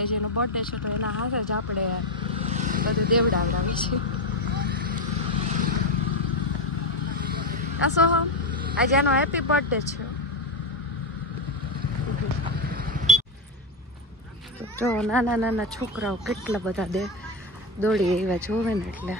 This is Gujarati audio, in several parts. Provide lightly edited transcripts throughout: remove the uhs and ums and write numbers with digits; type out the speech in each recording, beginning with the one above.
આજે એનો બર્થડે છે તો એના હાથે જ આપણે બધું દેવડાવડાવી છે. આ સોહમ આજે એનો હેપી બર્થડે છે. તો જો નાના નાના છોકરાઓ કેટલા બધા દોડી આવ્યા જોવે ને એટલે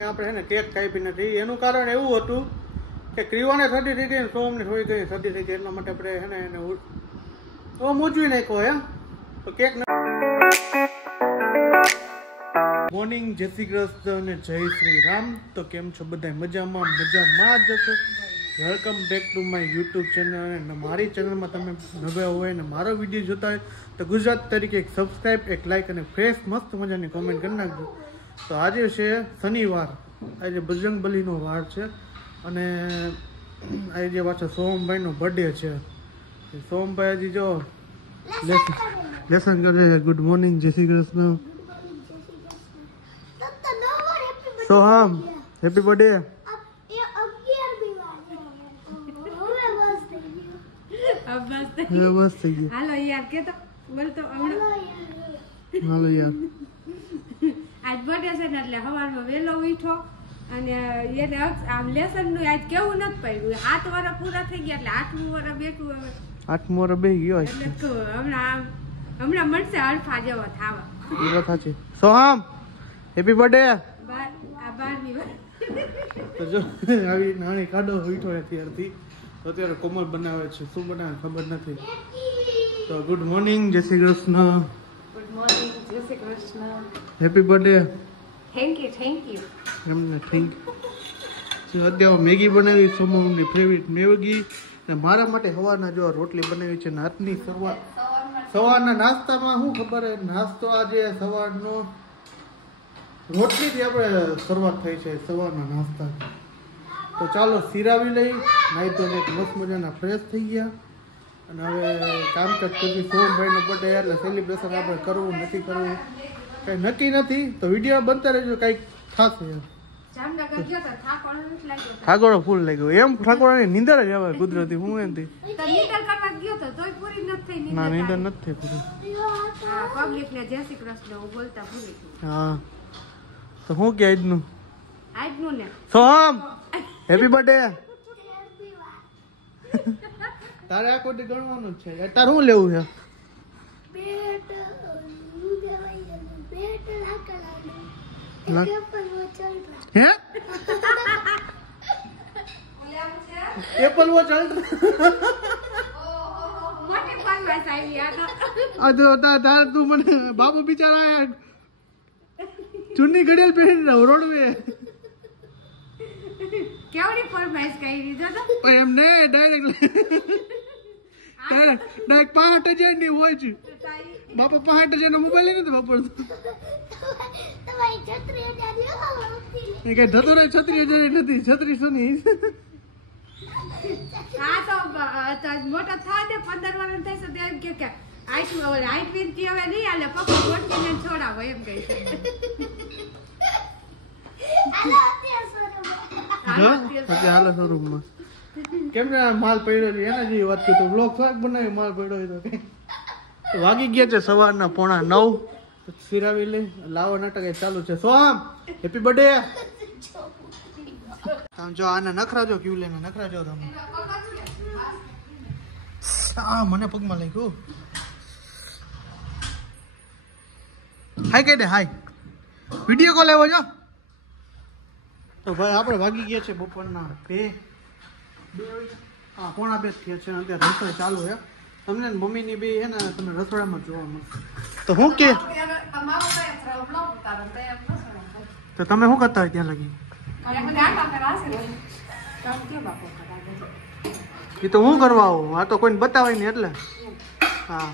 આપણે કેક કાપી નથી. એનું કારણ એવું હતું કે ક્રિવાને સદી થઈ ગઈ, સોમને થોડી ગઈ સદી થઈ ગઈ, એટલા માટે આપણે એને મૂજવી નાખ્યો એમ. તો કેક મોર્નિંગ, જય શ્રી કૃષ્ણ અને જય શ્રી રામ. તો કેમ છો બધા? મજામાં જ જશો. Welcome back to my YouTube channel. અને મારી ચેનલમાં તમે નવા હોય ને મારો વિડીયો જોતા હોય તો ગુજરાત તરીકે એક સબસ્ક્રાઈબ, એક લાઈક અને ફ્રેશ મસ્ત મજાની કોમેન્ટ કરી નાખજો. તો આજે છે શનિવાર, આજે બજરંગબલીનો વાર છે અને આજે પાછો સોમભાઈનો બર્થડે છે. સોમભાઈ હજી જો લેસન કરે. ગુડ મોર્નિંગ, જય શ્રી કૃષ્ણ. Soham happy birthday. બસ થઈ ગયું. હાલો યાર કે તો બોલતો હાલો યાર આજ બર્થડે છે ને એટલે સવારમાં વહેલો ઉઠો અને એને આમ લેસન નું આજ કેવું નથી પડ્યું. 7 વર્ષ પૂરા થઈ ગયા એટલે 8મું વર્ષ બેઠું. હવે 8મું વર્ષ બેસી ગયો એટલે હમણાં મળશે અલ્ફા જેવો થાવા. એ વાત સાચી. Soham happy birthday. આ 12મી તો જો આવી નાની કાઢો ઉઠો અત્યારથી. તો અત્યારે કોમલ બનાવે છે. શું બનાવે ખબર નથી. તો ગુડ મોર્નિંગ, જય શ્રી કૃષ્ણ. ગુડ મોર્નિંગ, જય Shri Krishna. Happy birthday. Thank you એમને થેન્ક યુ. અત્યારે મેગી બનાવી, સોમની ફેવરિટ મેગી. અને મારા માટે સવારના જો રોટલી બનાવી છે. નાતની સવારના નાસ્તામાં શું ખબર હે, નાસ્તો આજે સવારનો રોટલીથી આપણે શરૂઆત થઈ છે સવારના નાસ્તા. તો ચાલો સિરાવી લઈ. નાઈ તો મસ્ત મજાના ફ્રેશ થઈ ગયા અને હવે કામકાજ કરી. સોમભાઈનો બર્થડે એટલે સેલિબ્રેશન આપણે કરવું નથી કરવું કંઈ નક્કી નથી. તો વિડીયો બનતા રહેજો, કંઈક થશે. ઠાકોરો ફૂલ લાગ્યો એમ. ઠાકોરાની નીંદર જ આવે કુદરતી. હું એમથી ના નીંદર નથી પૂરી. હા તો હું કે આજનું સોહમ હેપી બર્થડે. તારે આ કોટી ગણવાનું જ છે. તારે શું લેવું છે? હે એપલ વોચ અલ્ટ્રા. તાર તું મને બાબુ બિચારા ચૂની ઘડિયાળ પહેરી રોડવે કેવડી ફરમાઈશ કરી જો તો એમને ડાયરેક્ટ 5000 ની હોય છે. બાપા 5000 નો મોબાઈલ નથી વાપરતો. એ કઈ ધતુર 36000 નથી, 3600 ની. હા તો મોટો થાય ને 15 વર્ષ થશે તો એમ કે હાઈટ વિનતી હવે નહીં હાલે, પપ્પા મોટીને છોડાવો એમ કહી છે. હાલો શોરૂમમાં કેમ ને માલ પડ્યો છે એના જેવી વાત કરતો. બ્લોગ થોડાક બનાવી માલ પડ્યો તો વાગી ગયા છે સવારના 8:45. સિરાવી લઈ લાવો નાટક ચાલુ છે. Soham happy birthday. આમ જો આના નખરા જો ક્યુ લેના નખરા જો તમે. આ મને પગમાં લાગ્યું. હાય કે દે હાય. વિડીયો કોલ આવ્યો છો. તો ભાઈ આપણે વાગી ગયા છે બપોરના 2 પોણા 2 થયા છે. અત્યારે રસોઈ ચાલુ છે. તમને મમ્મીની બી છે ને તમે રસોડામાં જોવા મળશે. તો હું કે તો તમે શું કરતા હોય ત્યાં લગી? એ તો હું કરવા આવું. આ તો કોઈને બતાવાય નહીં એટલે. હા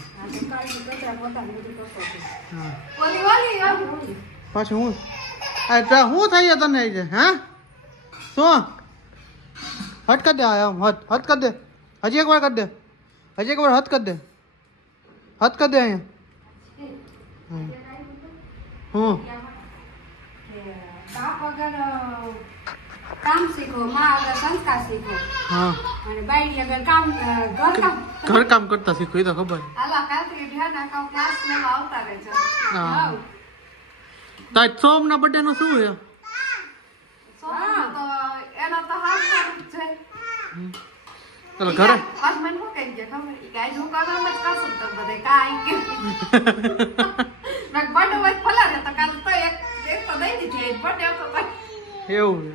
પાછું હું શું થાય તને હા શું હટ કર દે. આમ હટ કર દે. હજી એક વાર કર દે. હજી એક વાર હટ કર દે. હટ કર દે અહીંયા. હું બાપ અગર કામ શીખો, માં અગર સંસ્કાર શીખો, હા અને બાઈ અગર ઘર કામ કરતા શીખો, એ તો ખબર. હાલો કાલથી ધ્યાન રાખો, ક્લાસ લેવા આવતા રહેજો. હા તાર સોમ ના બર્થડે નું શું છે? એનો તો હાથ છે. ચાલો ઘરે આજ મને શું કહી ગયા ખબર? કે આજ હું કામ જ કરશું તો બધે કાઈ કે મેં બર્થડે હોય ફલા ને તો કાલ તો એક તો દઈ દીધી બર્થડે હતો તો એવું છે.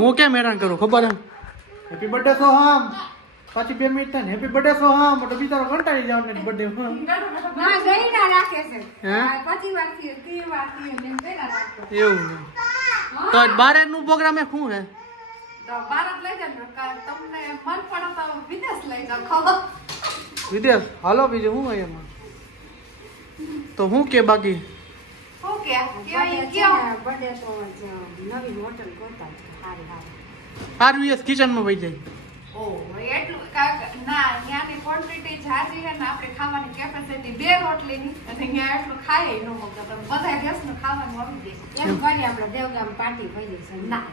હું કેમ હેરાન કરું ખબર હે? હેપી બર્થડે સોહમ, પાછી 2 મિનિટ થાય હેપી બર્થડે સોહમ, તો બિચારો કંટાળી જાવ ને બર્થડે ના ગઈડા રાખે છે. હે પછી વાતથી 3 વાતથી એમ ગઈડા રાખો. એવું છે. તો આજ બારે નું પ્રોગ્રામ એ શું હે? તો ભારત લઈ જાવ, તમને મન પડે તો વિદેશ લઈ જાવ. ખબર વિદેશ હાલો, બીજું શું હોય એમાં? તો હું કે બાકી ઓકે બર્થડે તો નવી હોટલ ગોતા છે સારી સારી. આરવીએસ કિચન માં વહી જાય. ઓ એટલું ના ત્યાંની ક્વોન્ટિટી જાજી છે ને આપણે ખાવાની કેપેસિટી 2 રોટલીની અને ત્યાં એટલું ખાય ન મગતો તમે બધા ગેસનું ખાવાનું આવી દે એમ કરી આપણે દેવગામ પાર્ટી કરી છે. ના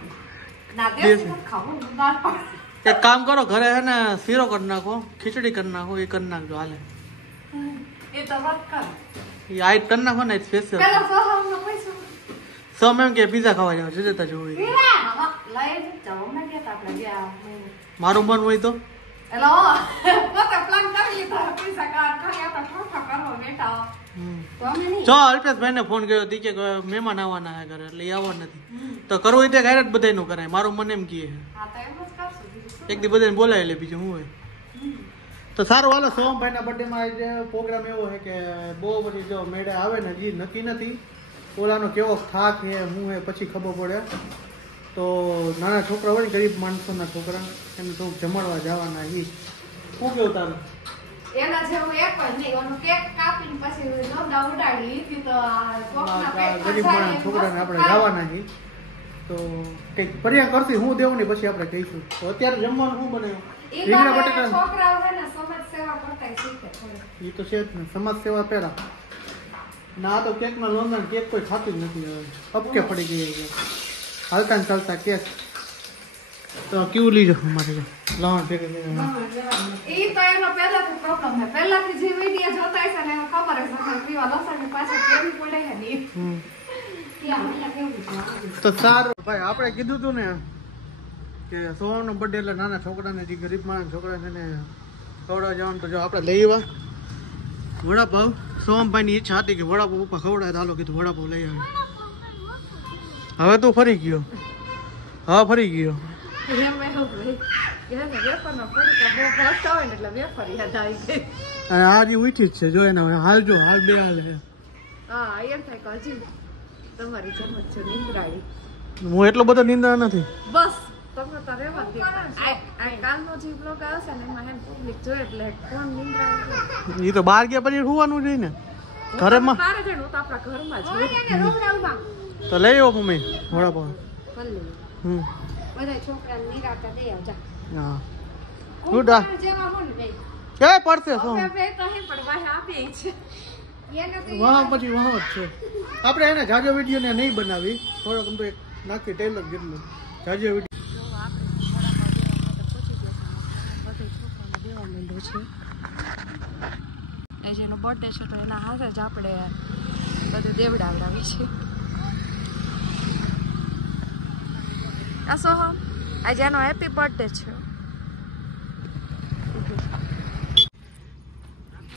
ના દેશ ખાવું દાળ પાડે. એક કામ કરો, ઘરે હે ને શીરો કરી નાખો, ખીચડી કરી નાખો, એ કરી નાખજો હાલે. એ તો વાત કર એ આઈટ કરી નાખો ને સ્પેશિયલ. પેલા સોહામનો પૈસો સમ એમ કે પીઝા ખાવા જાવ જતા જોઈ. લઈ જ જાવ ને કે આપણે ગયા મારું મન હોય તો એલો પોતે પ્લાન કરી લીધો પૈસા કાર ખાલી આપણે ઠોઠો કરો બેટા. તો અમે નહીં જો અલ્પેશભાઈ ને ફોન કર્યો હતી કે મહેમાન આવવાના હે ઘરે એટલે આવવા નથી, તો કરવું હોય તે ઘરે જ બધાય નું કરાય. મારું મન એમ કહે હા તો એમ જ કરશું બીજું એક દી બધાને બોલાવી લે, બીજું શું હોય. તો સારું હાલો, સોમભાઈ ના બર્થડે માં આજે પ્રોગ્રામ એવો છે કે બહુ બધી જો મેળે આવે ને હજી નક્કી નથી ઓલાનો કેવો થાક હે હું હે પછી ખબર પડે. તો નાના છોકરા હોય ને ગરીબ માણસોના છોકરા એને થોડુંક જમાડવા જવાના. એ શું કેવું તારું? એના જેવું એક જ નહીં, ઓનું કેક કાપીને પછી દોડા ઉડાડી લીધી તો કોકના પેટમાં ગરીબ માણસ છોકરાને આપણે જવાના છીએ. તો કંઈક પર્યા કરતી હું દેવું ને પછી આપણે કહીશું. તો અત્યારે જમવાનું શું બનાવ્યું? ઈ રીંગણા બાને બટેટા. છોકરાઓ હે ને સમાજ સેવા કરતા શીખે થોડું. એ તો છે જ ને, સમાજ સેવા પહેલા ના તો કેક ના લોંદન કેક કોઈ ખાતું જ નથી હવે, અપકે પડી ગઈ છે હાલતા ને ચાલતા કેક. તો કેવું લીજો અમારે લાવણ ભેગા ઈ તો એનો પહેલાથી પ્રોબ્લેમ છે. પહેલાથી જે વિડિયો જોતા હશે ને એને ખબર હશે કે પીવા લસણની પાછળ કેવી પડે છે ને ઈ. ત્યાં અહીંયા કેવું છે તો સારું ભાઈ, આપણે કીધું તું ને કે સોમનો બર્થડે એટલે નાના છોકરાને જે ગરીબ માણસ છોકરાને ને ખવડાવવા જવાનું. તો જો આપણે લઈ આવ્યા વડાપાવ. સોમભાઈની ઈચ્છા હતી કે વડાપાવ ઉપર ખવડાવે, હાલો કીધું વડાપાવ લઈ આવે. હવે તું ફરી ગયો, હા ફરી ગયો. એમ એવું ભાઈ કે ને વેફરનો પડીકા બહુ ભાવતા હોય ને એટલે વેફર યાદ આવી ગઈ. અને આ જે ઉઠી જ છે જો એને હવે હાલ જો હાલ બે હાલ છે. હા એમ થાય કે હજી તમારી જમત છે નિંદ્રાળી. હું એટલો બધો નિંદા નથી. બસ તમે તો રહેવા દે. આ કાલનો જે બ્લોગ આવશે ને એમાં હે પબ્લિક જોઈ એટલે કોણ નિંદ્રાળી. એ તો બહાર ગયા પછી હોવાનું જોઈએ ને, ઘરમાં તારે જણ હું તો આપણા ઘરમાં જ હોય. તો લઈ આવો મમ્મી વડાપાવ. હમ બધા છોકરાને નિરાતા દઈ આવજા. હા ગુડા જેવા હો ને ભાઈ કે પડશે શું બે તો હે પણ વાહે આપે છે. એને તો વાહ પછી વાહ જ છે. આપણે એને જાજો વિડીયો ને નહીં બનાવી, થોડોક આમ તો એક નાખી ટેલર જેટલું જાજો વિડીયો. એ જેનો બર્થડે છે તો એના હાથે જ આપણે બધું દેવડાવડાવી છે. આ સોહમ આજે એનો હેપી બર્થડે છે.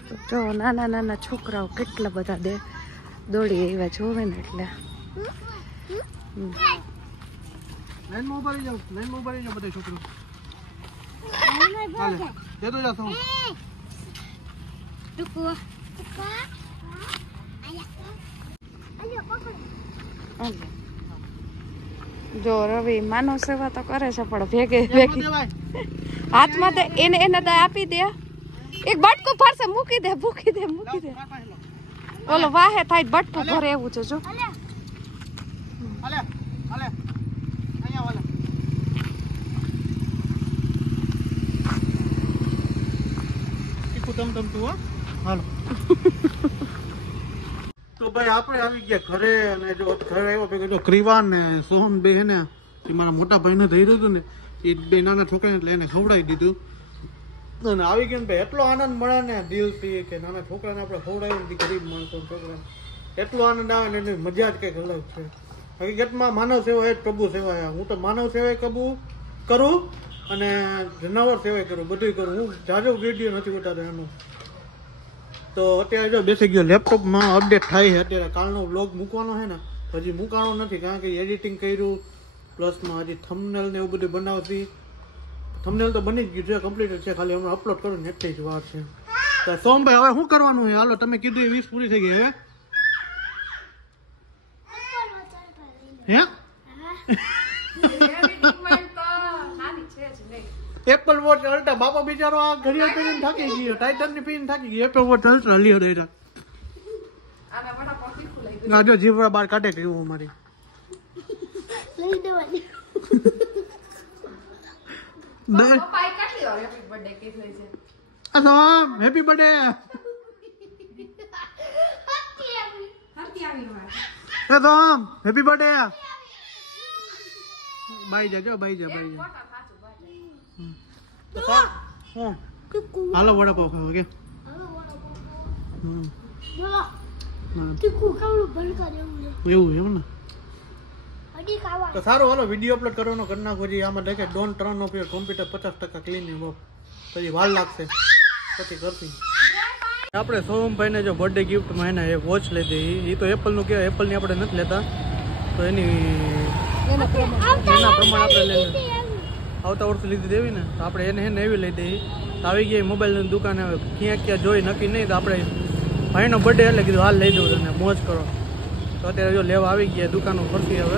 તો જો નાના નાના છોકરાઓ કેટલા બધા દોડી આવ્યા જોવે ને એટલે લાઈનમાં ઉભા રહી જાવ, લાઈનમાં ઉભા રહી જાવ બધા છોકરો. હાલે દેતો જા શું જો રવિ માનવ સેવા તો કરે છે પણ ભેગે ભેગી હાથમાં તો એને તો આપી દે. એક બટકું ભરશે, મૂકી દે ઓલો વાહે થાય બટકું ભરે એવું છે જો. હાલે હાલે અહીંયા વાલે ટીકુ તમ તું હો હાલો. તો ભાઈ આપણે આવી ગયા ઘરે અને જો ઘરે આવ્યો પછી જો ક્રિવાન ને સોહમ બે હે ને એ મારા મોટા ભાઈને થઈ રહ્યું હતું ને એ બે નાના છોકરાને એટલે એને ખવડાવી દીધું અને આવી ગયો ને ભાઈ એટલો આનંદ મળે ને દિલથી કે નાના છોકરાને આપણે ખવડાવ્યું ને ગરીબ માણસો છોકરાને એટલો આનંદ આવે ને એની મજા જ કંઈક અલગ છે. હકીકતમાં માનવ સેવા એ જ પ્રભુ સેવા. હું તો માનવ સેવા કરું અને જનાવર સેવા કરું, બધું કરું. હું જાજો વિડીયો નથી ઉતારતો એનો. તો અત્યારે જો બેસી ગયો લેપટોપમાં અપડેટ થાય છે. અત્યારે કાલનો વ્લોગ મૂકવાનો છે ને હજી મૂકાણો નથી કારણ કે એડિટિંગ કર્યું પ્લસમાં હજી થંબનેલ ને એવું બધું બનાવતી. થંબનેલ તો બની જ ગયું છે, કમ્પ્લીટ છે, ખાલી હમણાં અપલોડ કરું ને એટલી જ વાર છે. તો સોમભાઈ હવે શું કરવાનું છે? હાલો તમે કીધું એ 20 પૂરી થઈ ગઈ હવે હે એપલ વોચ અલ્ટ્રા. બાપા બિચારો આ ઘડિયાળ પહેરીને થાકી ગયો, ટાઇટન ની પહેરીને થાકી ગયો. એપલ વોચ અલ્ટ્રા લ્યો દેતા ના જો જીવડા બાર કાઢે કેવું અમારી લઈ દેવાની. Happy birthday happy birthday. બાઈ જા જો બાઈ જા બાઈ જા. હાલો વડાપાવ ખાવ કે એવું એમ ને. તો સારું હાલો વિડીયો અપલોડ કરવાનો કરી નાખો. આમાં દેખે don't turn off your computer 50% clean એમ પછી વાર લાગશે પછી કરતી. આપણે સોમભાઈને જો બર્થડે ગિફ્ટમાં એને એક વોચ લીધી. એ તો એપલનું કહેવાય, એપલની આપણે નથી લેતા તો એના પ્રમાણે આપણે લઈ આવતા વર્ષે લીધી દેવી ને તો આપણે એને એવી લઈ દઈએ. તો આવી ગયા મોબાઈલની દુકાને હવે ક્યાં જોઈ નક્કી નહીં તો આપણે ભાઈનો બર્થડે એટલે કીધું હાલ લઈ દઉં તને મોજ કરો. તો અત્યારે જો લેવા આવી ગયા દુકાનો ફરતી. હવે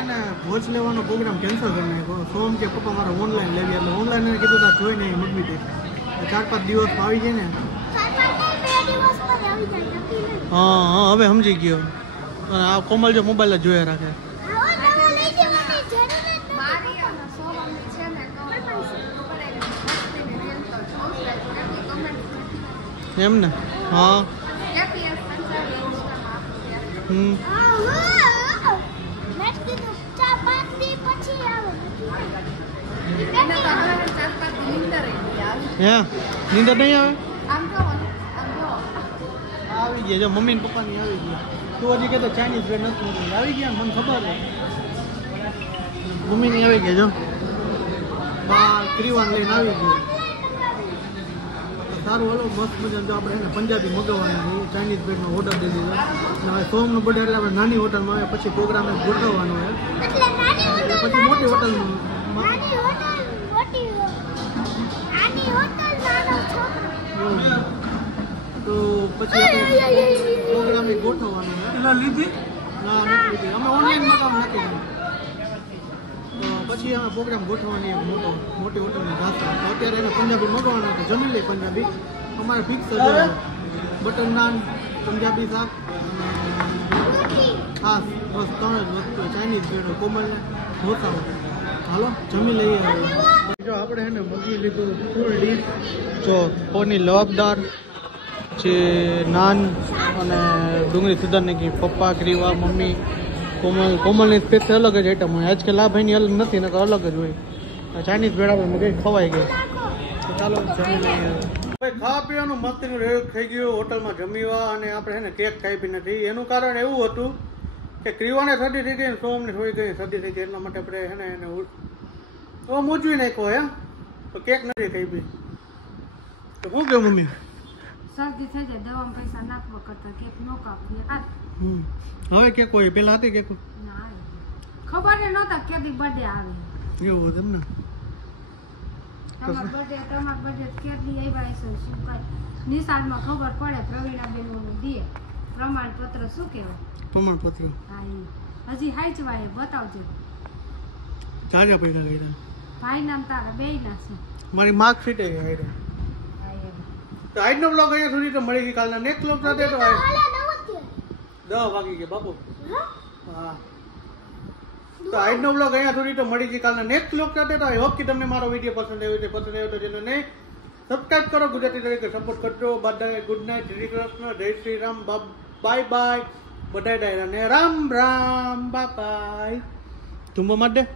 એને વોચ લેવાનો પ્રોગ્રામ કેન્સલ કરી નાખ્યો. સોમ કે પપ્પા મારે ઓનલાઈન લેવી એટલે ઓનલાઈન એને કીધું તા જોઈ નહીં મગવી દે 4-5 દિવસમાં આવી જાય ને. હા હવે સમજી ગયો. આ કોમલ જો મોબાઈલ જ જોયા રાખે એમ ને. હા નીંદર નહીં આવે આવી ગયા જો મમ્મી ને પપ્પા ની આવી ગયા. તું હજી કે તો ચાઇનીઝ બ્રેડ નથી આવી ગયા મને ખબર છે. મમ્મી ની આવી ગયા જો બાર ક્રીવાન લઈને આવી ગયું. સારું હાલો મસ્ત મજા. જો આપણે એને પંજાબી મગાવવાનું ચાઇનીઝ બ્રેડનો ઓર્ડર દઈ દીધો. હવે સોમનો બર્થડે એટલે આપણે નાની હોટલમાં આવે પછી પ્રોગ્રામ ગોઠવવાનો હોય પછી મોટી હોટલમાં તો પછી પ્રોગ્રામ ગોઠવવાનો હોય. લીધી ના નથી લીધી અમે ઓનલાઈન મગાવ નાખી તો પછી અમે પ્રોગ્રામ ગોઠવવાની મોટી હોટલની ભાષા. તો અત્યારે એને પંજાબી મગાવવાનો હતો જમી લઈ પંજાબી અમારે ફિક્સ જ બટર નાન પંજાબી શાક ખાસ બસ 3 જ વસ્તુ ચાઇનીઝ ભેળો કોમલને ઢોસા. હાલો જમી લઈએ. જો આપણે એને મગી લીધું ફૂલ ડીશ. જો કોની લવાબદાર જે નાન અને ડુંગળી સુધારને કી પપ્પા ક્રીવા મમ્મી કોમલની સ્પેશિયલ અલગ જ આઈટમ હોય. આજકાલ આ ભાઈની અલગ નથી ને અલગ જ હોય. ચાઇનીઝ ભેળ આપણે મગી ખવાઈ ગઈ. તો ચાલો જમી લઈએ. ખાવા પીવાનું મસ્ત થઈ ગયું હોટલમાં જમીવા અને આપણે છે ને કેક ખાઈ પી નથી. એનું કારણ એવું હતું કે ક્રીવાને શરદી થઈ ગઈ ને સોમને થોડી ગઈ શરદી થઈ ગઈ એટલા માટે આપણે છે ને એને મૂજવી નાખ્યો હે તો કેક નથી ખાઈ પી. તો શું કહ્યું મમ્મી? શરદી થઈ જાય દવામાં પૈસા નાખવા કરતા કેક નો કાપીએ. હવે કેક હોય પેલા હતી કેક ખબર નહોતા કેદી બર્થડે આવે એવું હતું એમ ને. તમાર બર્થડે કેટલી આવ્યા છે શું કઈ નિશાળમાં ખબર પડે. પ્રવીણાબેન ઓનું દે પ્રમાણપત્ર શું કહેવાય પ્રમાણપત્ર. હા હજી હાચવાય બતાવજો. જાજા પૈસા લઈ ભાઈ નામ તારા બે ના છે. મારી માર્કશીટ એ હાઈડે. તો આજનો બ્લોગ અહીંયા સુધી તો મળી ગઈ. કાલના નેક્સ્ટ બ્લોગ સાથે તો 10 વાગી ગયા બાપુ. હા તો આજનો બ્લોગ અહીંયા સુધી તો મળી ગઈ. કાલના નેક્સ્ટ બ્લોગ સાથે તો આઈ હોપ કે તમને મારો વિડીયો પસંદ આવ્યો છે. પસંદ આવ્યો તો જેને નહીં સબસ્ક્રાઇબ કરો, ગુજરાતી તરીકે સપોર્ટ કરજો. બધાએ ગુડ નાઇટ, શ્રી કૃષ્ણ, જય શ્રી રામ, બાય બાય. બધાએ ડાયરાને રામ રામ, બાય બાય. તુંબો માટે